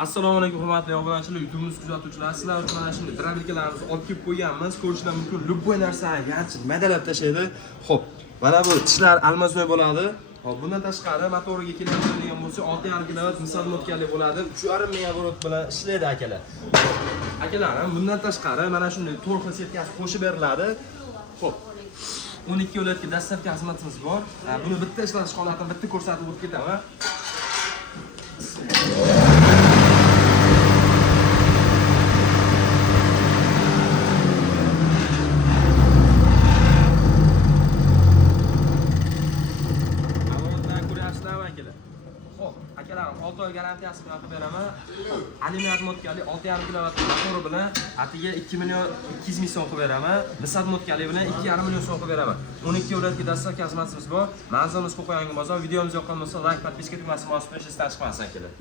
Assalomu alaykum hurmatli obunachilar, YouTube'imiz kuzatuvchilari. Sizlar uchun mana shunday drabelkalarimizni olib kelib qo'yganmiz. Ko'rishlar mumkin, любой narsani yanchib, madalab tashlaydi. Xo'p, mana bu tishlar almasnoy bo'ladi. Hop, bundan tashqari motoriga keladigan bo'lsa 6,5 kW misal motkali bo'ladi. 3,5 megavolт bilan ishlaydi akalar. Akalarim, bundan tashqari mana shunday torxil setkasi qo'shib beriladi. Xo'p. 12 kWga dastlabki xizmatimiz bor. Buni bitta ishlatish holatini bitta ko'rsatib o'tib ketaman. Akalarim 6 oy garantiyasi bilan qilib beraman. Alyuminat motkali 6,5 kW motori bilan atiga 2 million 200 ming so'm qilib beraman. Misal motkali bilan 2,5 million so'm qilib beraman. 12 kWga dastlabki xizmatimiz bor. Manzilimiz Qo'qon Yangi bozor. Videomiz yoqqan bo'lsa like, podpiska tugmasini bosib qo'yishni istab chiqmasin akalar.